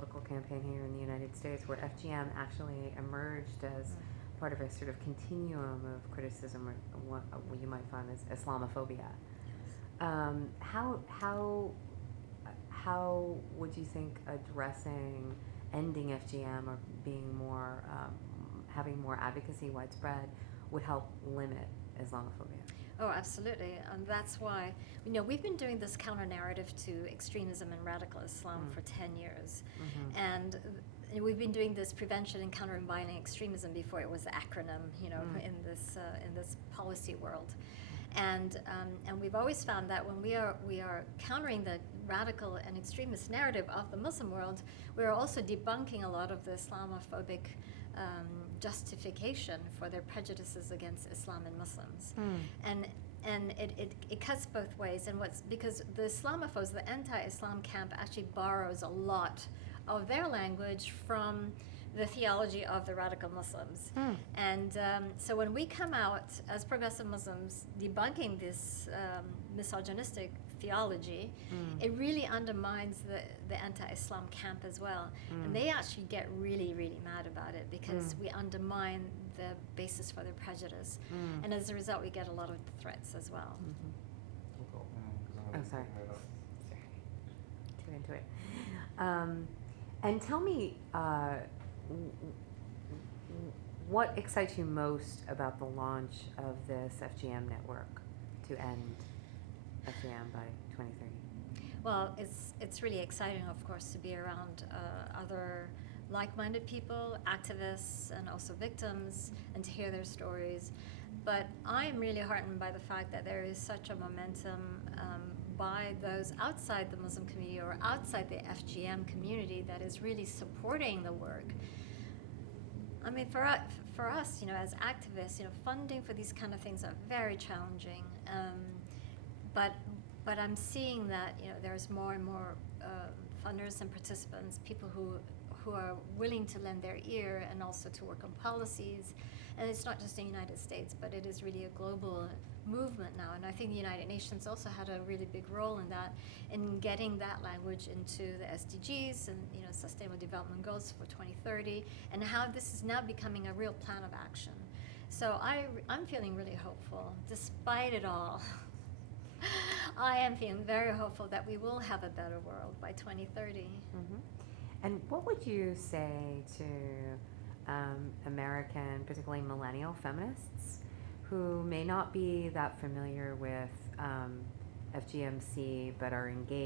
political campaign here in the United States where FGM actually emerged as part of a sort of continuum of criticism, or what you might find as Islamophobia. How would you think addressing ending FGM or being more having more advocacy widespread would help limit Islamophobia? Oh, absolutely. That's why, we've been doing this counter narrative to extremism and radical Islam for 10 years. And we've been doing this prevention and countering violent extremism before it was the acronym, in this policy world. And we've always found that when we are countering the radical and extremist narrative of the Muslim world, we are also debunking a lot of the Islamophobic justification for their prejudices against Islam and Muslims. And it cuts both ways. And because the Islamophobes, the anti-Islam camp, actually borrows a lot of their language from the theology of the radical Muslims. And so when we come out as progressive Muslims debunking this misogynistic theology, it really undermines the anti-Islam camp as well. And they actually get really, really mad about it because we undermine the basis for their prejudice. And as a result, we get a lot of threats as well. Oh, sorry. Too into it. And tell me, what excites you most about the launch of this FGM network to end FGM by 2030? Well, it's really exciting, of course, to be around other like-minded people, activists, and also victims, and to hear their stories. But I'm really heartened by the fact that there is such a momentum by those outside the Muslim community or outside the FGM community that is really supporting the work. I mean, for us, as activists, funding for these kind of things are very challenging. But I'm seeing that there's more and more funders and participants, people who are willing to lend their ear and also to work on policies. And it's not just in the United States, but it is really a global movement now. And I think the United Nations also had a really big role in that, in getting that language into the SDGs and Sustainable Development Goals for 2030, and how this is now becoming a real plan of action. So I'm feeling really hopeful, despite it all. I am feeling very hopeful that we will have a better world by 2030. And what would you say to American, particularly millennial feminists, who may not be that familiar with FGMC but are engaged